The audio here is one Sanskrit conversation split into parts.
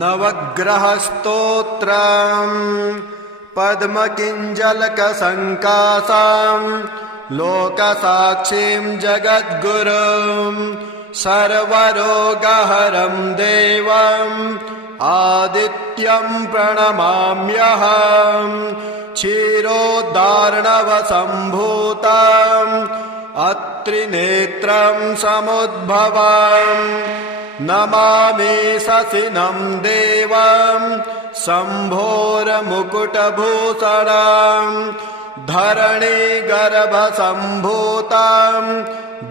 नवग्रहस्तोत्रम् पद्मकिञ्जलकसङ्कासाम् लोकसाक्षीम् जगद्गुरुम् सर्वरोगहरम् देवम् आदित्यम् प्रणमाम्यहम् क्षीरोदार्णवसम्भूतम् अत्रिनेत्रम् समुद्भवम् नमामि शशिनम् देवम् शम्भोरमुकुटभूषणम् धरणीगर्भसम्भूतम्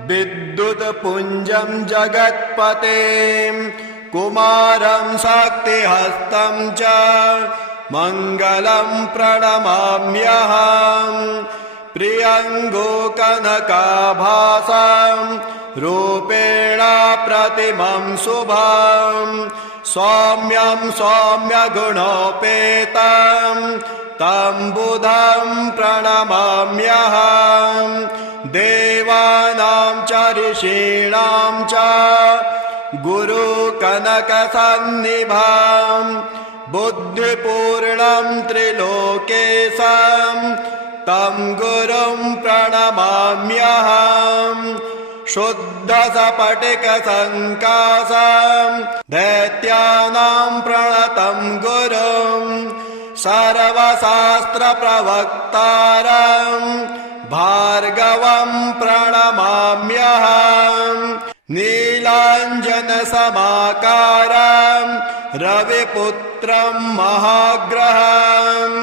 विद्युत्पुञ्जम् जगत्पतेम् कुमारम् शक्तिहस्तम् च मङ्गलम् प्रणमाम्यहम् प्रियङ्गोकनकाभासम् रूपेण प्रतिमं शुभम् सौम्यं सौम्यगुणोपेतम् तं बुधं प्रणमाम्यहम् देवानां च ऋषीणां च गुरुकनकसन्निभम् बुद्धिपूर्णं त्रिलोकेशम् तं गुरुं प्रणमाम्यहम् शुद्धसपटिकसङ्कासम् दैत्यानां प्रणतं गुरुम् सर्वशास्त्रप्रवक्तारम् भार्गवं प्रणमाम्यहम् नीलाञ्जनसमाकारम् रविपुत्रं महाग्रहम्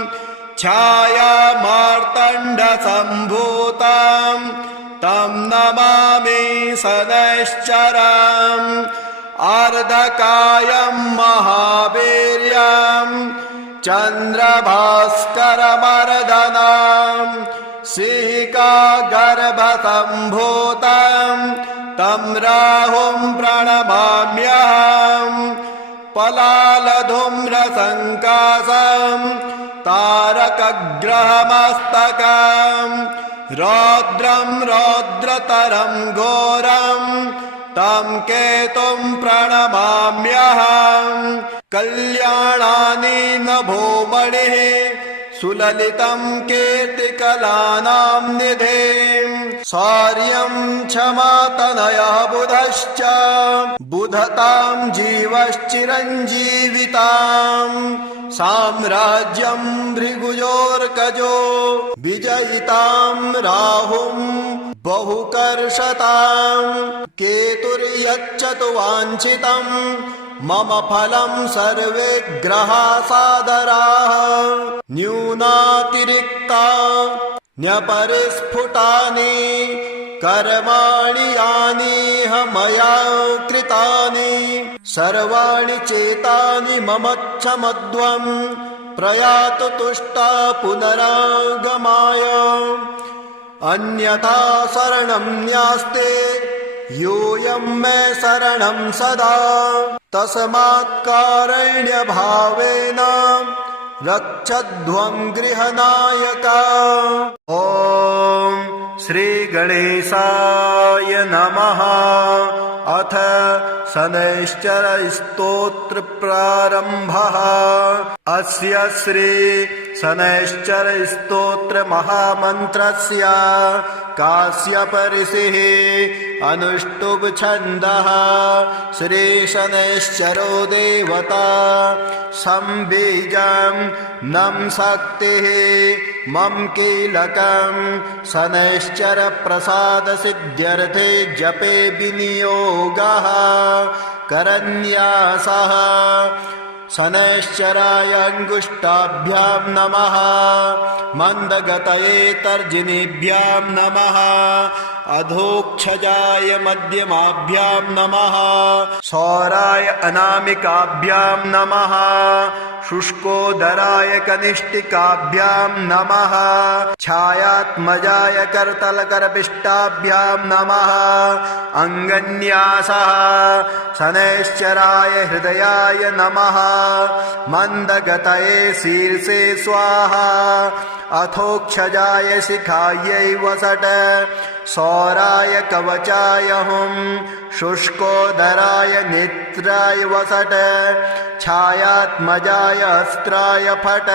छायामार्तण्डसम्भूतम् तं नमामि शनैश्चरम् अर्धकायं महावीर्यम् चन्द्रभास्करमर्दनम् सिंहिकागर्भसम्भूतम् तं राहुं प्रणमाम्यहम् पलालधूम्रसङ्कासम् तारकग्रहमस्तकम् रौद्रं रौद्रतरं घोरम् तं केतुं प्रणमाम्यहम् कल्याणानि नभोमणिः सुललितं कीर्तिकलानां निधिम् शौर्यं क्षमातनयः बुधश्च बुधतां जीवश्चिरञ्जीविताम् साम्राज्यं भृगुयोर्कजो विजयितां राहुं बहुकर्षताम् केतुर्यच्छतु वाञ्छितम् मम फलं सर्वे ग्रहा सादराः न्यूनातिरिक्ता न्यपरिस्फुटानि कर्माणि यानिह मया कृतानि सर्वाणि चेतानि मम क्षमध्वम् प्रयातु तुष्टा पुनरागमाय अन्यथा शरणं न्यास्ते योऽयं मे शरणं सदा तस्मात् कारुण्यभावेन रक्षध्वं गृहनायक। ॐ श्रीगणेशाय नमः। अथ शनैश्चरस्तोत्र प्रारम्भः। अस्य श्री शनैश्चरस्तोत्र महामन्त्रस्य काश्यप ऋषिः अनुष्टुप् छन्दः। श्री शनैश्चरो देवता संबीजं नं शक्तिः मम कीलकम् शनैश्चर प्रसाद सिद्ध्यर्थे जपे विनियोगः करन्यासः। शनैश्चराय अंगुष्ठाभ्यां नमः। मन्दगतये तर्जनीभ्यां नमः। अधोक्षजाय मध्यमाभ्यां नमः। सौराय अनामिकाभ्यां नमः। शुष्कोदराय कनिष्ठिकाभ्यां नमः। छायात्मजाय करतलकरपिष्टाभ्यां नमः। अङ्गन्यासः। शनैश्चराय हृदयाय नमः। मन्दगतये शीर्षे स्वाहा। अथोक्षजाय शिखायै वसट सौराय कवचाय हुं शुष्कोदराय नेत्राय वसट छायात्मजाय अस्त्राय फट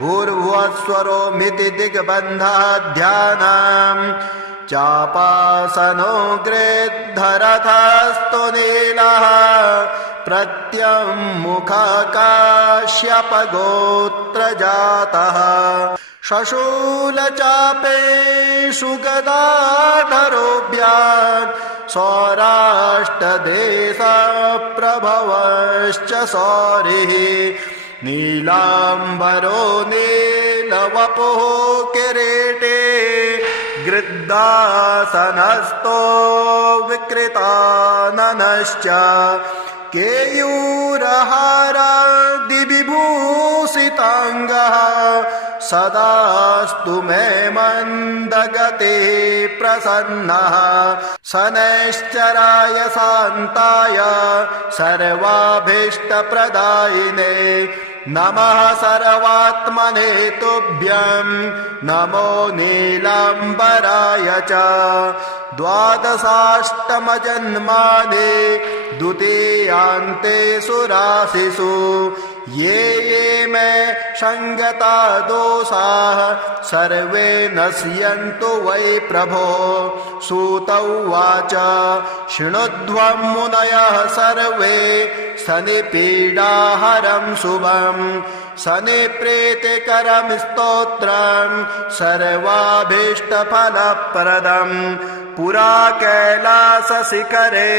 भूर्भुवस्वरोमिति दिग्बन्धाध्यानाम् चापासनो गृद्धरथस्तु नीलः प्रत्यङ्मुखकाश्यपगोत्रजातः शशूलचापेषु गदाधरोऽभ्याम् सौराष्ट्रदेशप्रभवश्च सौरिः नीलाम्बरो नीलवपुः किरीटे गृद्धासनस्थो विकृताननश्च केयूरहारादिविभूषिताङ्गः सदास्तु मे मन्दगते प्रसन्नः शनैश्चराय शान्ताय सर्वाभीष्टप्रदायिने नमः सर्वात्मने तुभ्यं नमो नीलाम्बराय च द्वादशाष्टमजन्मानि द्वितीयान्ते सुराशिषु ये ये मे संगता दोषाः सर्वे नश्यन्तु वै प्रभो। सूत उवाच शृणुध्वं मुनयः सर्वे शनिपीडाहरं शुभं शनिप्रीतिकरं स्तोत्रं सर्वाभीष्टफलप्रदम् पुरा कैलासशिखरे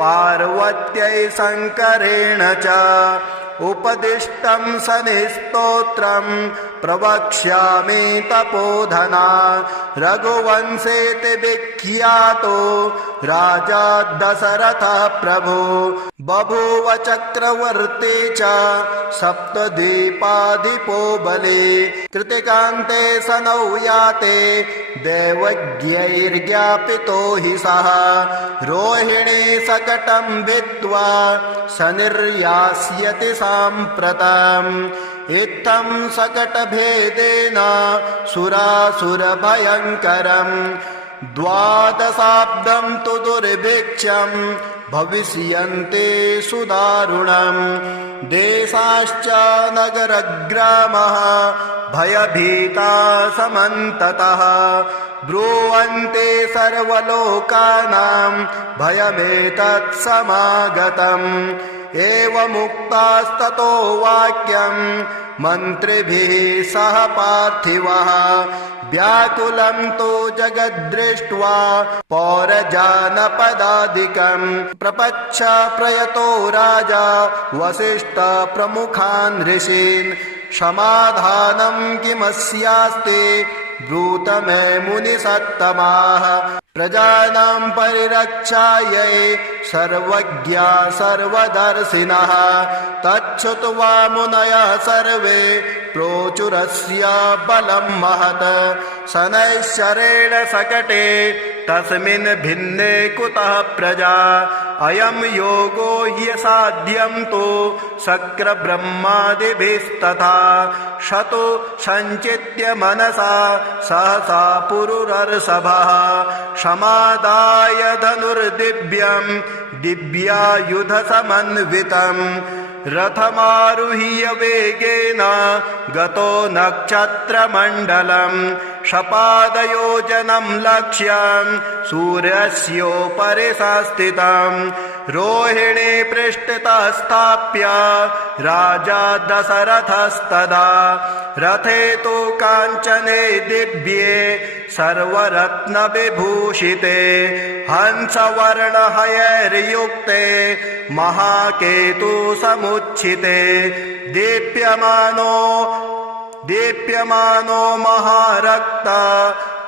पार्वत्यै शङ्करेण च उपदिष्टं शनिस्तोत्रं प्रवक्ष्यामि तपोधना रघुवंशेति विख्यातो राजा दशरथः प्रभु बभूव चक्रवर्ती च सप्तद्वीपाधिपो बली कृतिकान्ते शनौ याते दैवज्ञैर्ज्ञापितो हि सः रोहिणी शकटं भित्त्वा शनिर्यास्यति साम्प्रतम् इत्थं शकटभेदेन सुरासुरभयङ्करम् द्वादशाब्दं तु दुर्भिक्षं भविष्यन्ते सुदारुणम् देशाश्च नगरग्रामः भयभीता समन्ततः ब्रुवन्ते सर्वलोकानां भयमेतत् समागतम् एवमुक्तास्ततो वाक्यं मन्त्रिभिः सह पार्थिवः व्याकुलं तु जगद्दृष्ट्वा पौरजानपदादिकं प्रपच्छ प्रयतो राजा वसिष्ठ प्रमुखान् ऋषीन् समाधानं किमस्यास्ति ब्रूत मे मुनिसत्तमाः प्रजानां परिरक्षायै सर्वज्ञा सर्वदर्शिनः तच्छ्रुत्वा मुनयः सर्वे प्रोचुरस्य बलं महत् शनैश्चरेण शकटे तस्मिन् भिन्ने कुतः प्रजा अयं योगो ह्यसाध्यं तु शक्रब्रह्मादिभिस्तथा शतो सञ्चित्य मनसा सहसा पुरुरर्षभः समादाय धनुर्दिव्यं दिव्यायुधसमन्वितम् रथमारुह्य वेगेन गतो नक्षत्रमण्डलम् शपादयोजनं लक्ष्यं सूर्यस्योपरि संस्थितम् रोहिणी पृष्ठतः स्थाप्य राजा दशरथस्तदा रथे तु काञ्चने दिव्ये सर्वरत्नविभूषिते हंसवर्णहयैर्युक्ते महाकेतु समुच्छिते दीप्यमानो महारक्ता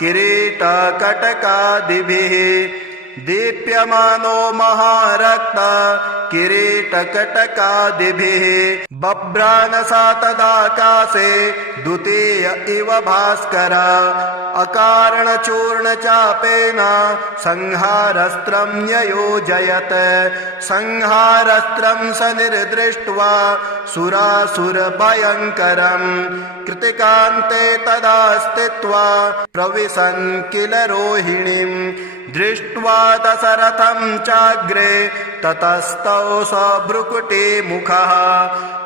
किरीटकटकादिभिः दीप्यमानो महारक्त किरीटकटकादिभिः बभ्रानसा तदाकाशे द्वितीय इव भास्कर अकारणचूर्णचापेन संहारस्त्रं न्ययोजयत् संहारस्त्रं स निर्दृष्ट्वा सुरासुरभयङ्करं कृतिकान्ते तदा स्थित्वा प्रविशन् किल रोहिणीं दृष्ट्वा दशरथं चाग्रे ततस्तौ स भ्रुकुटीमुखः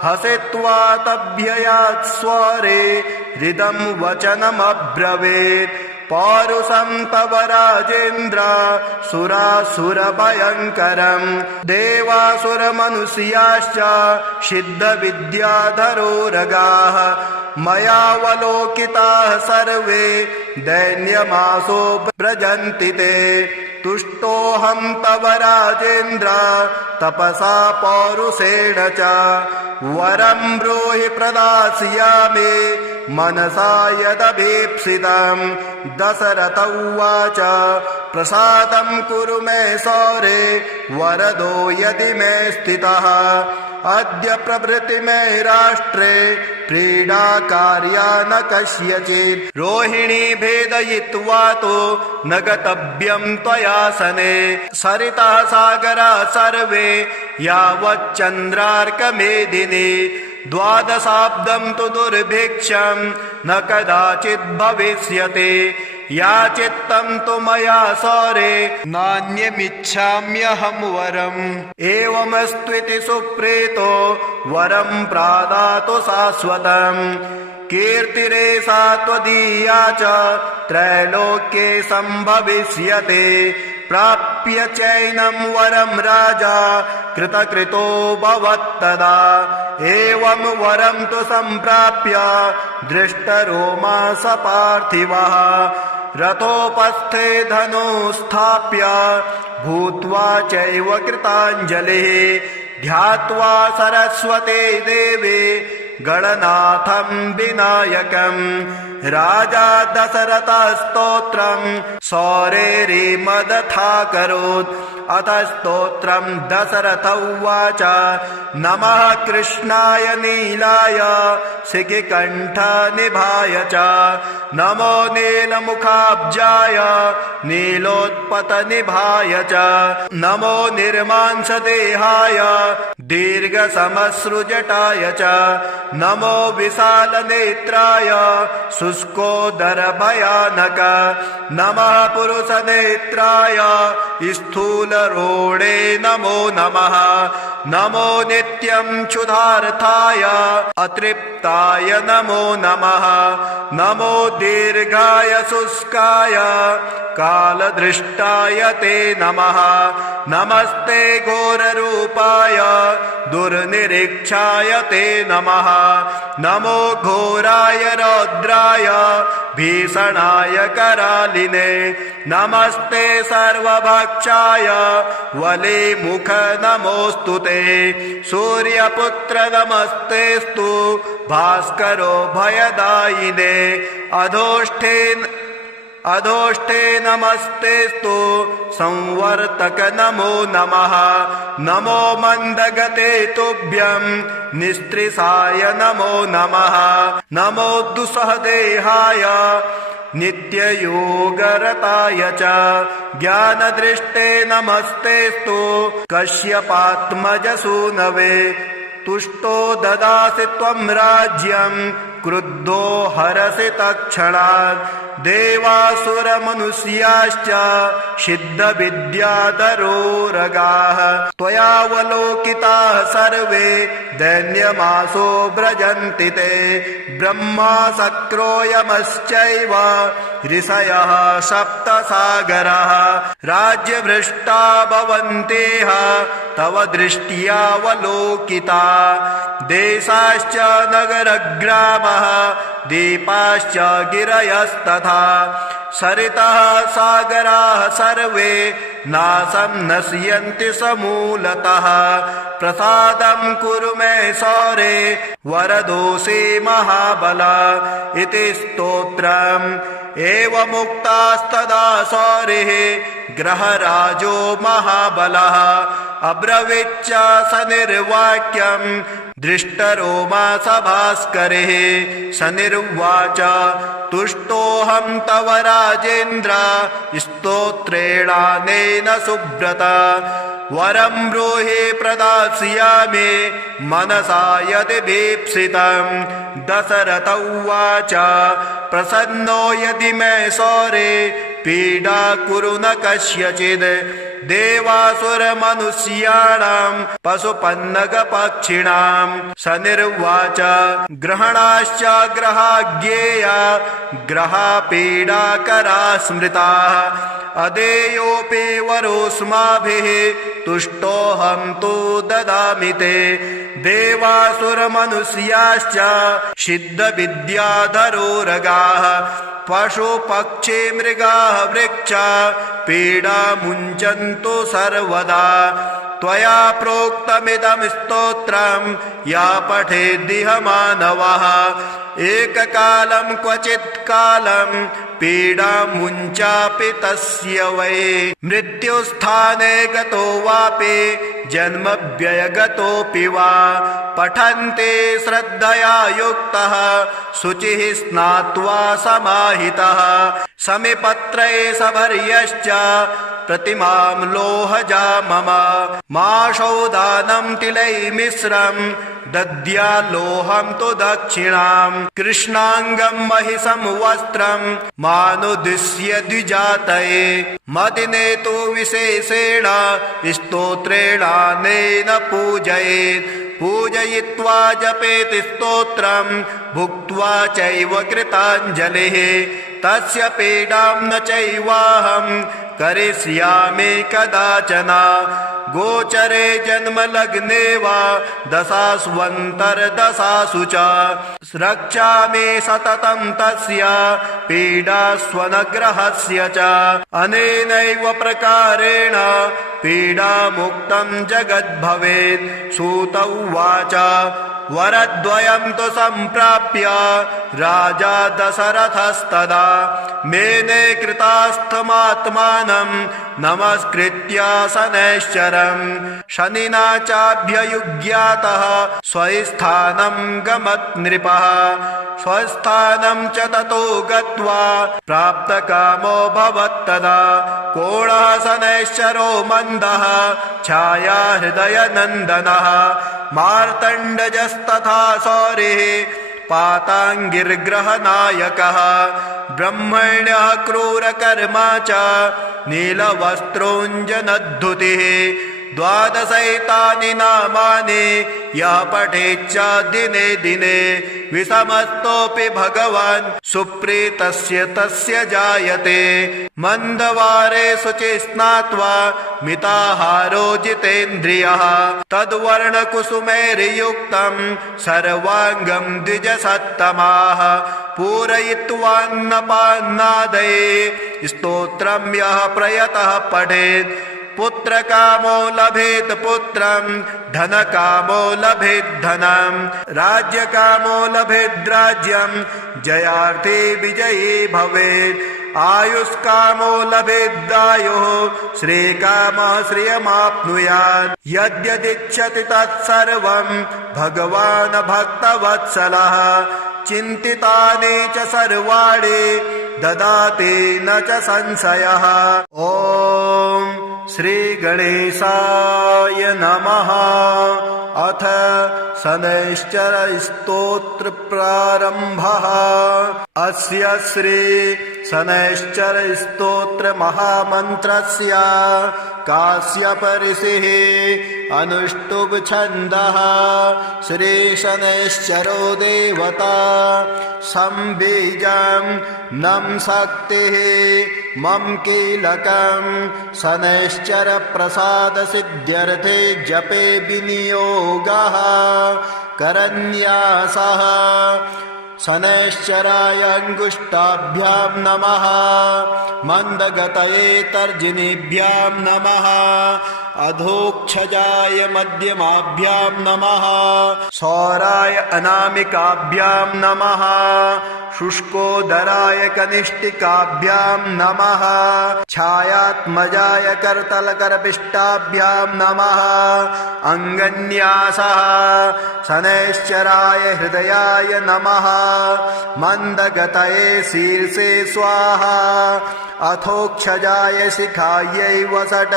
हसित्वा तभ्ययात् स्वरे हृदं वचनमब्रवीत् पौरुषं तव राजेन्द्र सुरासुरभयङ्करं देवासुरमनुष्याश्च सिद्धविद्याधरोरगाः मयावलोकिताः सर्वे दैन्यमासो व्रजन्ति ते तुष्टोऽहं तव राजेन्द्र तपसा पौरुषेण च वरं ब्रूहि प्रदास्यामि मनसा यदभीप्सितं दशरथ उवाच प्रसादं कुरु मे सौरे वरदो यदि मे स्थितः अद्य प्रभृति मे राष्ट्रे प्रीडा कार्या न कस्यचित् रोहिणी भेदयित्वा तो न गतव्यं त्वया सने सरितः सागरा सर्वे यावच्चन्द्रार्कमेदिनी द्वादशाब्दं तु दुर्भिक्षं न कदाचित् भविष्यति याचित्तं तु मया सौरे नान्यमिच्छाम्यहं वरम् एवमस्त्विति सुप्रीतो वरं प्रादातु शाश्वतम् कीर्तिरेषा त्वदीया च त्रैलोक्ये सम्भविष्यते प्राप्य चैनं वरं राजा कृतकृतो भवत्तदा एवं वरं तु सम्प्राप्य दृष्टरोमा स पार्थिवः रथोपस्थे धनु स्थाप्य भूत्वा चैव कृताञ्जलिः ध्यात्वा सरस्वते देवे गणनाथं विनायकं राजा दशरथस्तोत्रं सौरेरिमदथाकरोत् अथ स्तोत्रं दशरथ उवाच नमः कृष्णाय नीलाय शिखिकण्ठनिभाय च नमो नीलमुखाब्जाय नीलोत्पतनिभाय च नमो निर्मांसदेहाय दीर्घसमश्रुजटाय च नमो विशालनेत्राय शुष्कोदरभयानक नमः पुरुषनेत्राय स्थूलरोणे नमो नमः नमो नित्यं क्षुधार्थाय अतृप्ताय नमो नमः नमो दीर्घाय शुष्काय कालदृष्टाय ते नमः नमस्ते घोररूपाय दुर्निरीक्षाय ते नमः नमो घोराय रौद्राय भीषणाय करालिने नमस्ते सर्वभक्षाय वलिमुख नमोऽस्तु ते सूर्यपुत्र नमस्तेस्तु भास्करो भयदायिने अधोष्ठे नमस्तेस्तु संवर्तक नमो नमः नमो मन्दगते तुभ्यं निस्त्रिसाय नमो नमः नमो दुस्सहदेहाय नित्ययोगरताय च ज्ञानदृष्टे नमस्तेस्तु कश्यपात्मजसूनवे तुष्टो ददासि त्वं राज्यं क्रुद्धो हरसि तत्क्षणात् देवासुरमनुष्याश्च सिद्धविद्याधरोरगाः त्वयावलोकिताः सर्वे दैन्यमासो व्रजन्ति ते ब्रह्मा शक्रो यमश्चैव ऋषयः सप्तसागरः राज्यभ्रष्टा भवन्तेह तव दृष्ट्यावलोकिता देशाश्च नगरग्रामः दीपाश्च गिरयस्तथा सरितः सागराः सर्वे नासं नश्यन्ति समूलतः प्रसादं कुरु मे सौरे वरदोषे महाबला इति स्तोत्रम् एवमुक्तास्तदा सौरिः ग्रहराजो महाबलः अब्रवीच्च स निर्वाक्यम् दृष्टरोमा स भास्करः स निर्वाच तुष्टोऽहं तव राजेन्द्र स्तोत्रेणानेन सुब्रत वरं ब्रूहि प्रदास्यामि मनसा यदि भीप्सितं दशरथ उवाच प्रसन्नो यदि मे सौरे पीडा कुरु न कस्यचिद् देवासुरमनुष्याणां पशुपन्नगपक्षिणां स निर्वाच ग्रहणाश्च ग्रहाज्ञेया ग्रहापीडाकरा स्मृताः अदेयोऽपि वरोऽस्माभिः तुष्टोऽहं तु ददामि ते देवासुरमनुष्याश्च सिद्धविद्याधरोरगाः पशुपक्षी मृगाः वृक्षा पीडा मुञ्चन्तु सर्वदा त्वया प्रोक्तमिदं स्तोत्रं या पठेद्दिह मानवः एककालं क्वचित् कालं पीडा मुञ्चापि तस्य वै मृत्युस्थाने गतो वापि जन्मव्ययगतोऽपि वा पठन्ते श्रद्धया युक्तः शुचिः स्नात्वा समाहितः समिपत्रे सभर्यश्च प्रतिमां लोहजा मम माशौदानं तिलैर्मिश्रं दद्यालोहं तु दक्षिणां कृष्णाङ्गं महिषं वस्त्रं मानुदिश्य द्विजातये मदिने तु विशेषेण स्तोत्रेणानेन पूजयेत् पूजयित्वा जपेत् स्तोत्रं भुक्त्वा चैव कृताञ्जलिः तस्य पीडां न चैवाहं करिष्यामि कदाचन गोचरे जन्मलग्ने वा दशास्वन्तर्दशासु च रक्षामि सततं तस्य पीडास्वनग्रहस्य च अनेनैव प्रकारेण पीडामुक्तं जगद्भवेत् सूत उवाच वरद्वयं तु सम्प्राप्य राजा दशरथस्तदा मेने कृतास्थमात्मानं नमस्कृत्य शनैश्चरं शनिना चाभ्ययुज्ञातः स्वस्थानं गमत् नृपः स्वस्थानं च ततो गत्वा प्राप्तकामो भवत्तदा कोणः शनैश्चरो मन्दः छाया हृदयनन्दनः मार्तण्डजस्तथा सौरिः पाताङ्गिर्ग्रहनायकः ब्रह्मण्यः क्रूरकर्मा च नीलवस्त्रोञ्जनद्धुतिः द्वादशैतानि नामानि यः पठेच्च दिने दिने विषमस्तोऽपि भगवान् सुप्रीतस्य तस्य जायते मन्दवारे शुचि स्नात्वा मिताहारो जितेन्द्रियः तद्वर्णकुसुमैर्युक्तं सर्वाङ्गं द्विजसत्तमाः पूरयित्वान्नपान्नादये स्तोत्रं यः प्रयतः पठेत् पुत्रकामो लभेत् पुत्रं धनकामो लभेत् धनं राज्यकामो लभेत् राज्यं जयार्थी विजयी भवेत् आयुष्कामो लभेदायुः श्रीकामः श्रियमाप्नुयात् यद्यदिच्छति तत्सर्वं भगवान् भक्तवत्सलः चिन्तितानि च सर्वाणि ददाति न च संशयः ॐ श्री गणेशाय नमः। अथ शनैश्चर स्तोत्र प्रारंभः। अस्य श्री शनैश्चर स्तोत्र महामन्त्रस्य काश्यप ऋषिः अनुष्टुभ छन्दः। श्री शनैश्चरो देवता संबीजं नम शक्तिः मम कीलकं शनैश्चर प्रसाद सिद्ध्यर्थे जपे विनियोगः करन्यासः शनैश्चराय अङ्गुष्ठाभ्यां नमः मन्दगतये तर्जनीभ्यां नमः अधोक्षजाय मध्यमाभ्यां नमः सौराय अनामिकाभ्यां नमः शुष्कोदराय कनिष्ठिकाभ्यां नमः छायात्मजाय करतलकरपिष्टाभ्यां नमः अङ्गन्यासः शनैश्चराय हृदयाय नमः मन्दगतये शीर्षे स्वाहा अथोक्षजाय शिखायै वसट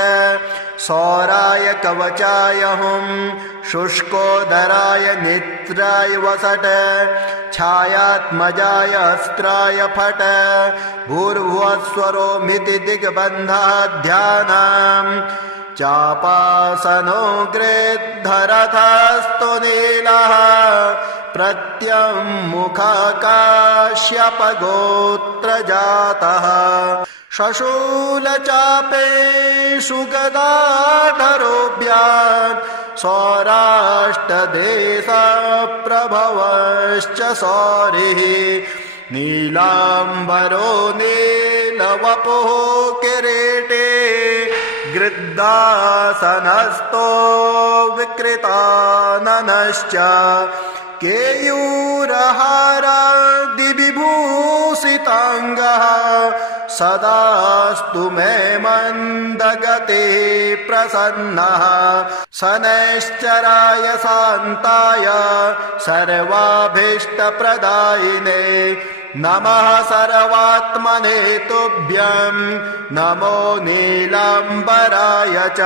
सौराय कवचाय हुं शुष्कोदराय नेत्राय वसट छायात्मजाय अस्त्राय फट भूर्भुवस्वरोमिति दिग्बन्धः ध्यानम् चापासनो गृद्धरथस्तु नीलः प्रत्यङ्मुखकाश्यपगोत्रजातः शशूलचापेषु गदाधरोऽभ्याम् सौराष्ट्रदेशप्रभवश्च सौरिः नीलाम्बरो नीलवपुः किरीटे गृद्धासनस्थो विकृताननश्च केयूरहारादिविभूषिताङ्गः सदास्तु मे मन्दगते प्रसन्नः शनैश्चराय शान्ताय सर्वाभीष्टप्रदायिने नमः सर्वात्मने तुभ्यं नमो नीलाम्बराय च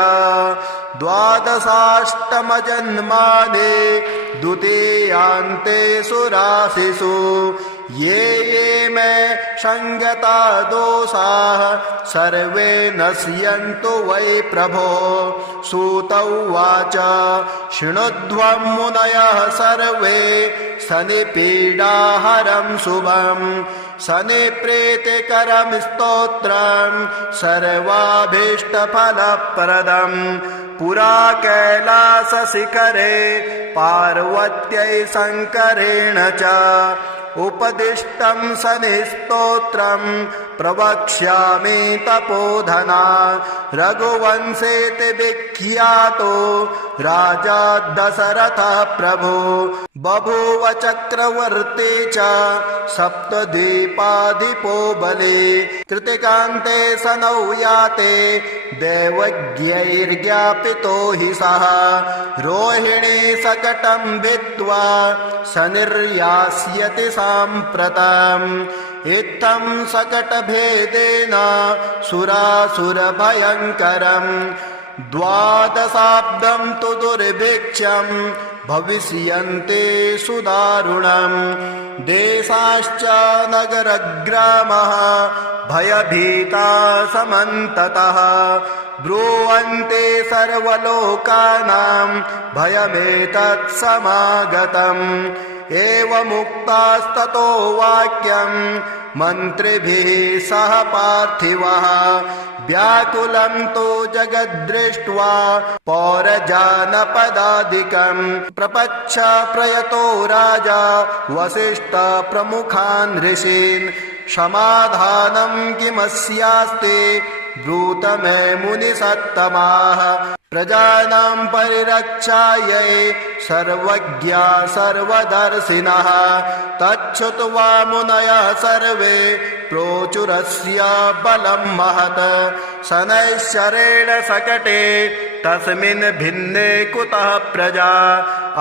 द्वादशाष्टमजन्मानि द्वितीयान्ते सुराशिषु ये ये मे संगता दोषाः सर्वे नश्यन्तु वै प्रभो सूत उवाच शृणुध्वं मुनयः सर्वे शनिपीडाहरं शुभं शनिप्रीतिकरं स्तोत्रं सर्वाभीष्टफलप्रदं पुरा कैलासशिखरे पार्वत्यै शङ्करेण च उपदिष्टं शनिस्तोत्रं प्रवक्ष्यामि तपोधना रघुवंशेति विख्यातो राजा दशरथः प्रभो बभूव चक्रवर्ती च सप्तद्वीपाधिपो बले कृतिकान्ते शनौ याते दैवज्ञैर्ज्ञापितो हि सः रोहिणी शकटं भित्त्वा शनिर्यास्यति साम्प्रतम् इत्थं शकटभेदेन सुरासुरभयङ्करम् द्वादशाब्दं तु दुर्भिक्षं भविष्यन्ति सुदारुणम् देशाश्च नगरग्रामः भयभीता समन्ततः ब्रुवन्ते सर्वलोकानां भयमेतत् समागतम् एवमुक्तास्ततो वाक्यं मन्त्रिभिः सह पार्थिवः व्याकुलं तु जगद्दृष्ट्वा पौरजानपदादिकम् प्रपच्छ प्रयतो राजा वसिष्ठ प्रमुखान् ऋषीन् समाधानं किमस्यास्ति ब्रूत मे मुनिसत्तमाः प्रजानां परिरक्षायै सर्वज्ञा सर्वदर्शिनः तच्छ्रुत्वा मुनयः सर्वे प्रोचुरस्य बलं महत् शनैश्चरेण शकटे तस्मिन् भिन्ने कुतः प्रजा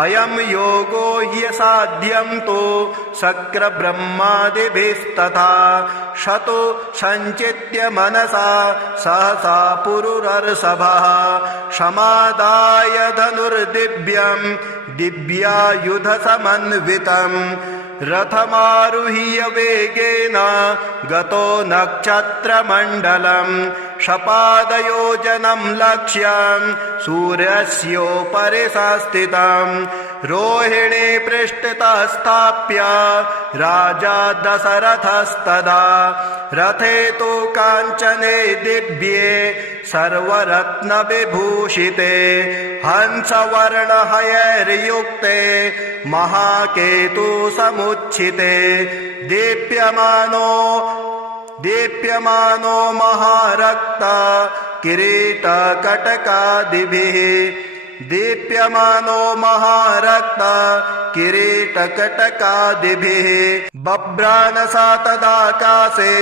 अयं योगो ह्यसाध्यं तु शक्रब्रह्मादिभिस्तथा शतो सञ्चित्य मनसा सहसा पुरुरर्षभः समादाय धनुर्दिव्यं दिव्यायुधसमन्वितं रथमारुह्य वेगेन गतो नक्षत्रमण्डलं शपादयोजनं लक्ष्यं सूर्यस्योपरि संस्थितं रोहिणी पृष्ठतः स्थाप्य राजा दशरथस्तदा रथे तु काञ्चने दिव्ये सर्वरत्नविभूषिते हंसवर्णहयैर्युक्ते महाकेतु समुच्छिते दीप्यमानो महारक्ता किरीटकटकादिभिः दीप्यमानो महारक्ता किरीटकटकादिभिः बभ्रानसा तदाकाशे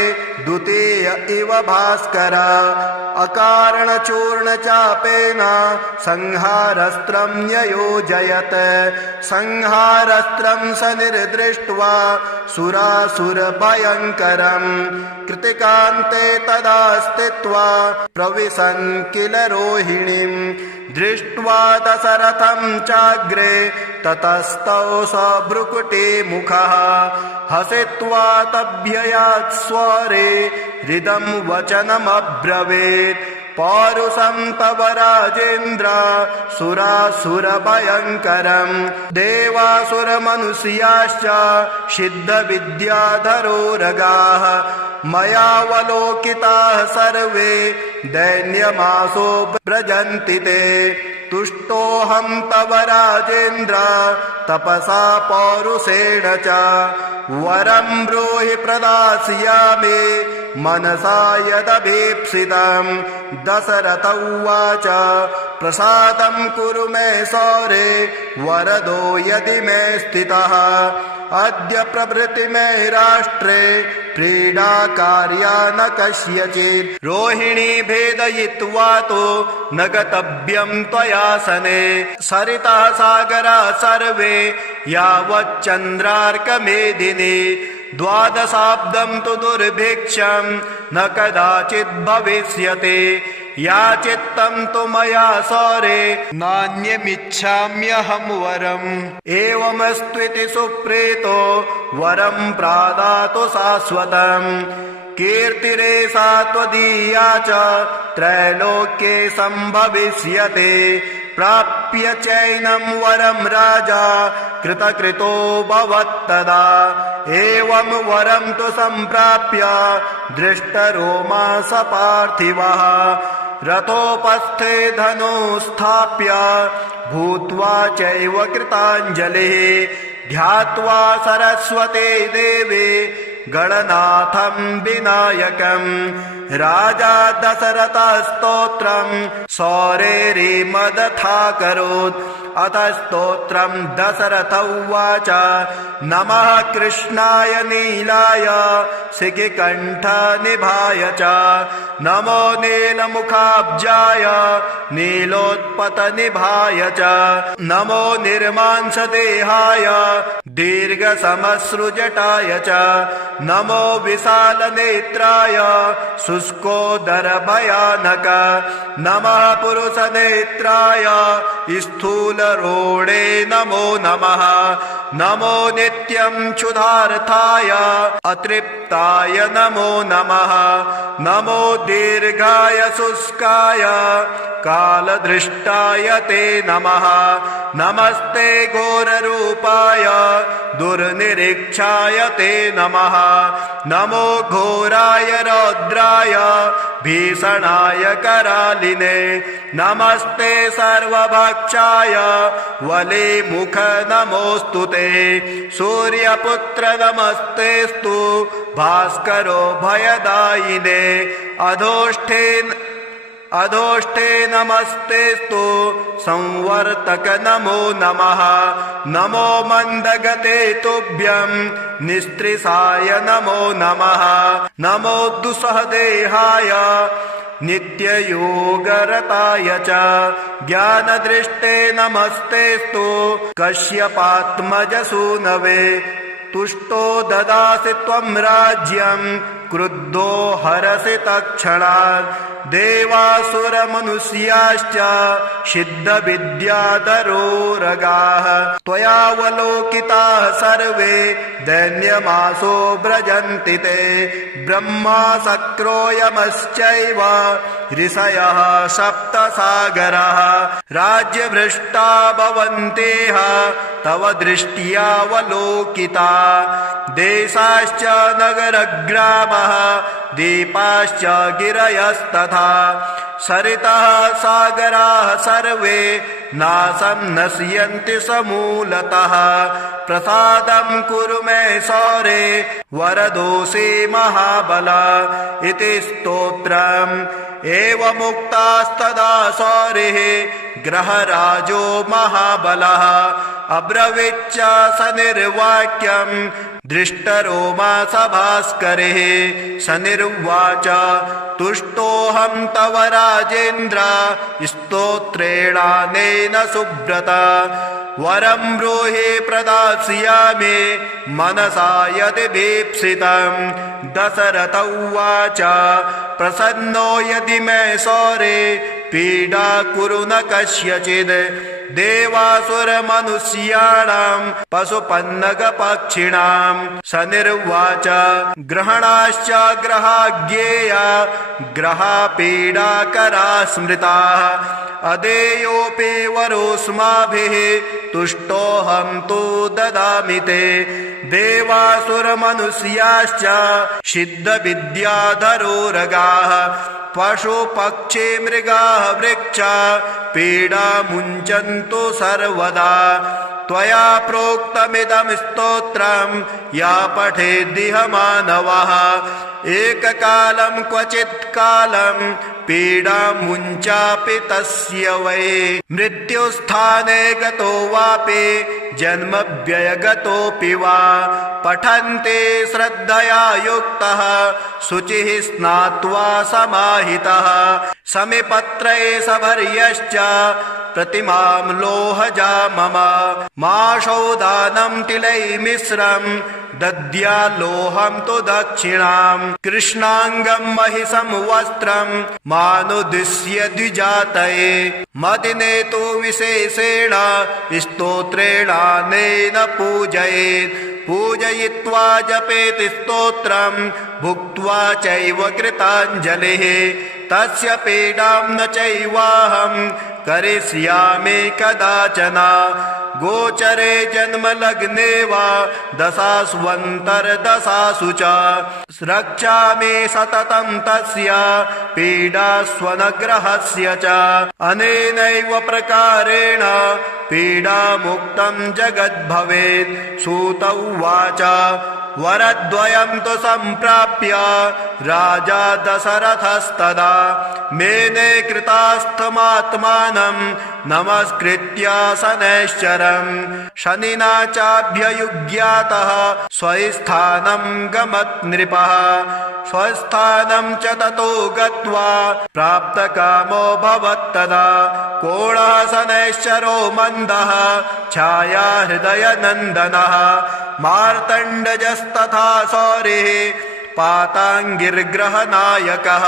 द्वितीय इव भास्कर अकारणचूर्णचापेन संहारस्त्रं न्ययोजयत् संहारस्त्रं स निर्दृष्ट्वा सुरासुरभयङ्करम् कृतिकान्ते तदा स्थित्वा प्रविशन् किल रोहिणीम् दृष्ट्वा दशरथं चाग्रे ततस्तौ स भ्रुकुटी मुखः हसित्वा तभ्ययात् स्वरे हृदं वचनमब्रवीत् पौरुषं तव राजेन्द्र सुरासुरभयङ्करम् देवासुरमनुष्याश्च सिद्धविद्याधरोरगाः मयावलोकिताः सर्वे दैन्यमासो व्रजन्ति ते तुष्टोऽहं तव राजेन्द्र तपसा पौरुषेण च वरं ब्रूहि प्रदास्यामि मनसा यदभीप्सितम् दशरथ उवाच प्रसादं कुरु मे सौरे वरदो यदि मे स्थितः अद्य प्रभृति मे राष्ट्रे क्रीडा कार्या न कस्यचित् रोहिणी भेदयित्वा तो न गतव्यं त्वया सने सरितः सागरा सर्वे यावच्चन्द्रार्कमेदिनी द्वादशाब्दं तु दुर्भिक्षं न कदाचित् भविष्यति याचित्तं तु मया सौरे नान्यमिच्छाम्यहं वरम् एवमस्त्विति सुप्रीतो वरं प्रादातु शाश्वतम् कीर्तिरेषा त्वदीया च त्रैलोक्ये सम्भविष्यते प्राप्य चैनं वरं राजा कृतकृतो भवत्तदा एवं वरं तु सम्प्राप्य दृष्टरोमा स पार्थिवः रथोपस्थे धनुस्थाप्य भूत्वा चैव कृताञ्जलिः ध्यात्वा सरस्वती देवी गणनाथं विनायकम् राजा दशरथस्तोत्रं सौरेरिमदथाकरोत् अथ स्तोत्रं दशरथ उवाच नमः कृष्णाय नीलाय शिखिकण्ठनिभाय च नमो नीलमुखाब्जाय नीलोत्पतनिभाय च नमो निर्मांसदेहाय दीर्घसमश्रुजटाय च नमो विशालनेत्राय शुष्कोदरभयानक नमः पुरुषनेत्राय स्थूलरोणे नमो नमः नमो नित्यं क्षुधार्थाय अतृप्ताय नमो नमः नमो दीर्घाय शुष्काय कालदृष्टाय ते नमः नमस्ते घोररूपाय दुर्निरीक्षाय ते नमः नमो घोराय रौद्राय भीषणाय करालिने नमस्ते सर्वभक्षाय वलिमुख नमोऽस्तु ते सूर्यपुत्र नमस्तेस्तु भास्करो भयदायिने अधोष्ठे नमस्तेस्तु संवर्तक नमो नमः नमो मन्दगते तुभ्यं निस्त्रिसाय नमो नमः नमो दुस्सहदेहाय नित्ययोगरताय च ज्ञानदृष्टे नमस्तेस्तु कश्यपात्मजसूनवे तुष्टो ददासि त्वं राज्यं क्रुद्धो हरसि तत्क्षणात् देवासुरमनुष्याश्च सिद्धविद्याधरोरगाः त्वयावलोकिताः सर्वे दैन्यमासो व्रजन्ति ते ब्रह्मा शक्रोयमश्चैव ऋषयः सप्तसागरः राज्यभ्रष्टा भवन्तेह तव दृष्ट्यावलोकिता देशाश्च नगरग्रामः दीपाश्च गिरयस्तथा सरितः सागराः सर्वे नाशं नश्यन्ति समूलतः प्रसादं कुरु मे सौरे वरदोषे महाबल इति स्तोत्रम् एवमुक्तास्तदा सौरिः ग्रहराजो महाबलः अब्रवीच्च स निर्वाक्यं दृष्टरोमा सभास्करिः स निर्वाच तुष्टोऽहं तव राजेन्द्र स्तोत्रेणानेन सुब्रत वरं ब्रूहि प्रदास्यामि मनसा यदि भीप्सितं दशरथ उवाच प्रसन्नो यदि मे सौरे पीडा कुरु न कस्यचिद् देवासुरमनुष्याणां पशुपन्नगपक्षिणां स निर्वाच ग्रहणाश्च ग्रहाज्ञेया ग्रहापीडाकरा स्मृताः अदेयोऽपि वरोऽस्माभिः तुष्टोऽहं तु ददामि ते देवासुरमनुष्याश्च सिद्धविद्याधरोरगाः पशुपक्षी मृगाः वृक्षा पीडा मुञ्चन्तु सर्वदा त्वया प्रोक्तमिदं स्तोत्रं या पठेद्दिह मानवः एककालं क्वचित् कालं पीडा मुञ्चापि तस्य वै मृत्युस्थाने गतो वापि जन्मव्ययगतोऽपि वा पठन्ते श्रद्धया युक्तः शुचिः स्नात्वा समाहितः समिपत्रे सभर्यश्च प्रतिमां लोहजा मम माशौदानं तिलैर्मिश्रं दद्याल्लोहं तु दक्षिणां कृष्णाङ्गं महिषं वस्त्रं मानुदिश्य द्विजातये मदिने तु विशेषेण स्तोत्रेणानेन पूजयेत् पूजयित्वा जपेत् स्तोत्रं भुक्त्वा चैव कृताञ्जलिः तस्य पीडां न चैवाहं करिष्यामि कदाचन गोचरे जन्मलग्ने वा दशास्वन्तर्दशासु च रक्षामि सततं तस्य पीडास्वनग्रहस्य च अनेनैव प्रकारेण पीडामुक्तं जगद्भवेत् सूत उवाच वरद्वयं तु सम्प्राप्य राजा दशरथस्तदा मेने कृतास्थमात्मानं नमस्कृत्य शनैश्चरं शनिना चाभ्ययुज्ञातः स्वस्थानं गमत् नृपः स्वस्थानं च ततो गत्वा प्राप्तकामो भवत्तदा कोणः शनैश्चरो मन्दः छाया हृदयनन्दनः मार्तण्डजस्तथा सौरिः पाताङ्गिर्ग्रहनायकः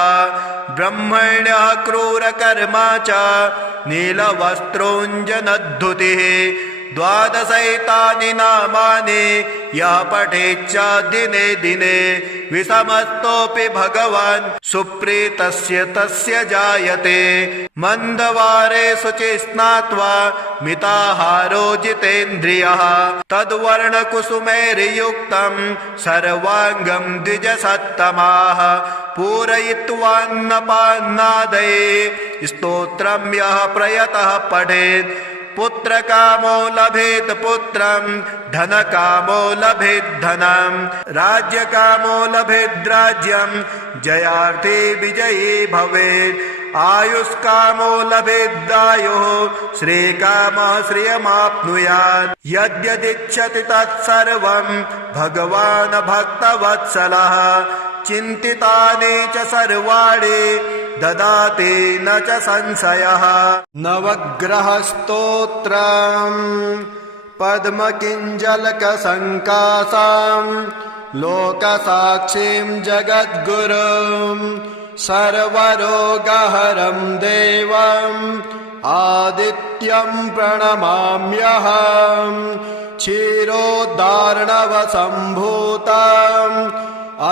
ब्रह्मण्यः क्रूरकर्मा च नीलवस्त्रोञ्जनद्धुतिः द्वादशैतानि नामानि यः पठेच्च दिने दिने विषमस्तोऽपि भगवान् सुप्रीतस्य तस्य जायते मन्दवारे शुचि स्नात्वा मिताहारो जितेन्द्रियः तद्वर्णकुसुमैर्युक्तं सर्वाङ्गं द्विजसत्तमाः पूरयित्वान्नपान्नादये स्तोत्रं यः प्रयतः पठेत् पुत्रकामो लभेत् पुत्रं धनकामो लभेत् धनं राज्यकामो लभेत् राज्यं जयार्थी विजयी भवेत् आयुष्कामो लभेदायुः श्रीकामः श्रियमाप्नुयात् यद्यदिच्छति तत्सर्वं भगवान् भक्तवत्सलः चिन्तितानि च सर्वाणि ददाति न च संशयः नवग्रहस्तोत्रम् पद्मकिञ्जलकसङ्कासां लोकसाक्षीं जगद्गुरुं सर्वरोगहरं देवम् आदित्यं प्रणमाम्यहम् क्षीरोदार्णवसम्भूतम्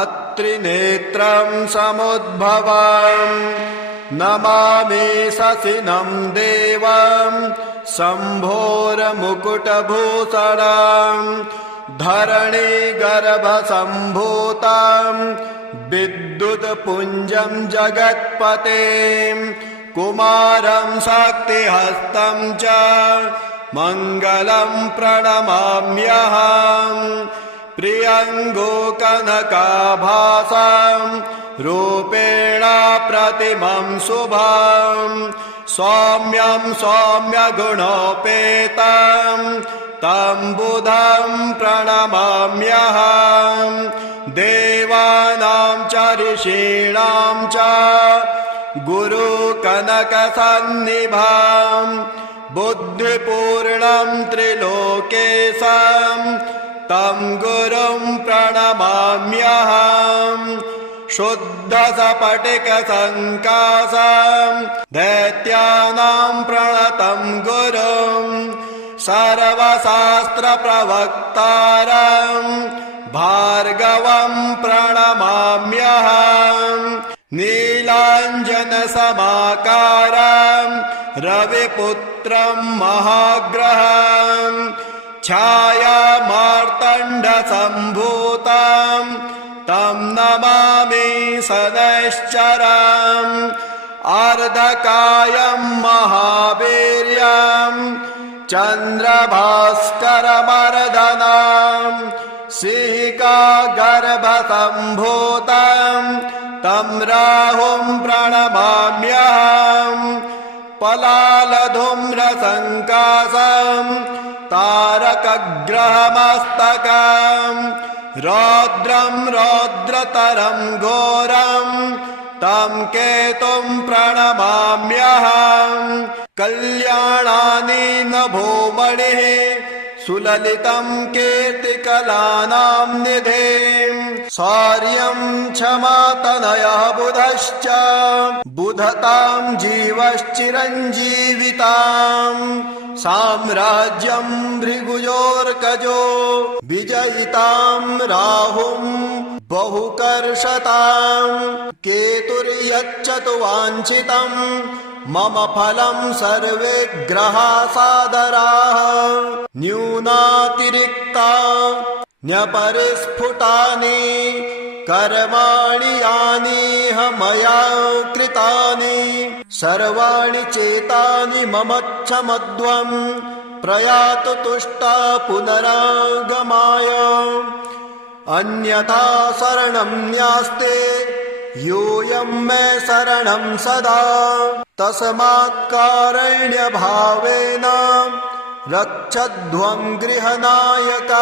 अत्रिनेत्रं समुद्भवम् नमामि शशिनं देवं शम्भोरमुकुटभूषणं धरणीगर्भसम्भूतं विद्युत्पुञ्जं जगत्पतें कुमारं शक्तिहस्तं च मङ्गलं प्रणमाम्यहम् प्रियङ्गो कनकाभासं रूपेण प्रतिमं शुभं सौम्यं सौम्यगुणोपेतं तं बुधं प्रणमाम्यहम् देवानां च ऋषीणां च गुरुकनकसन्निभं बुद्धिपूर्णं त्रिलोकेशं तं गुरुं प्रणमाम्यहम् शुद्धसपटिकसङ्काशं दैत्यानां प्रणतं गुरुं सर्वशास्त्रप्रवक्तारं भार्गवं प्रणमाम्यहम् नीलाञ्जनसमाकारं रविपुत्रं महाग्रहं छायामार्तण्डसम्भूतं तं नमामि शनैश्चरम् अर्धकायं महावीर्यं चन्द्रभास्करमर्दनं सिंहिकागर्भसम्भूतं तं राहुं प्रणमाम्यहम् पलालधूम्रसङ्काशं तारकग्रहमस्तकम् रौद्रं रौद्रतरं घोरं तं केतुं प्रणमाम्यहम् कल्याणानि नभोमणिः सुललितं कीर्तिकलानां निधिं शौर्यं क्षमातनयः बुधश्च बुधतां जीवश्चिरञ्जीवितां साम्राज्यं भृगुयोर्कजो विजयितां राहुं बहुकर्षतां केतुर्यच्छतु वाञ्छितं मम फलं सर्वे ग्रहा सादराः न्यूनातिरिक्ता न्यपरिस्फुटानि कर्माणि यानिह मया कृतानि सर्वाणि चेतानि ममच्छमध्वं प्रयातु तुष्टा पुनरागमाय अन्यथा शरणं न्यास्ते योऽयं मे शरणं सदा तस्मात् कारुण्यभावेन रक्षध्वं गृहनायक।